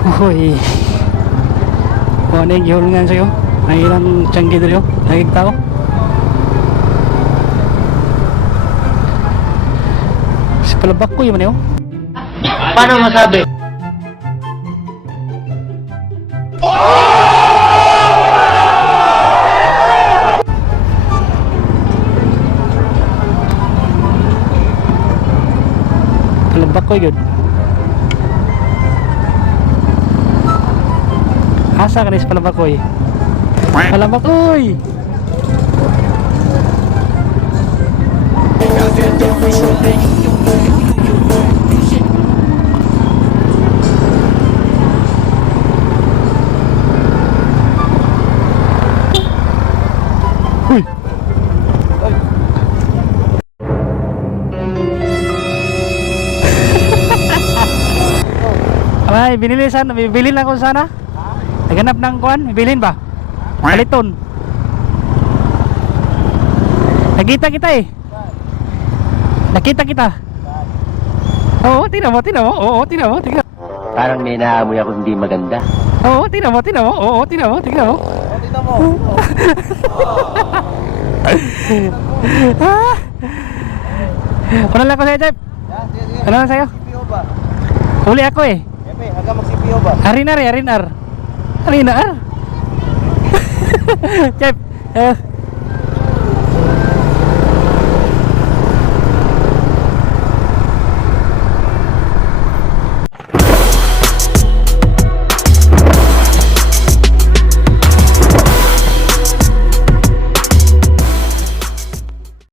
Uy. Kung ano yung gihulungan sa'yo. Ang ilang tiyanggi dito. Nagig tao. Si palabak ko yun yun. Paano masabi? Palabak ko yun. Asa ka na si palabak ko eh. Palabak ko eh. Uy. Ay, binili sana, bibili lang ako sana. Naghanap ng kuan, bibilhin ba? Paliton. Nakita kita eh. Nakita kita. Oo, tingnan mo, tingnan mo. Oo, tingnan mo, tingnan mo. Parang may naamoy ako hindi maganda. Oo, tingnan mo, tingnan mo. Oo, tingnan mo, tingnan mo. Tingnan mo. Ano lang ko sa'yo, Jeff? Ano lang sa'yo? CPO ba? Huli ako eh. Epe, hanggang mag-CPO ba? Arinar eh, arinar. Arinar. Jeff,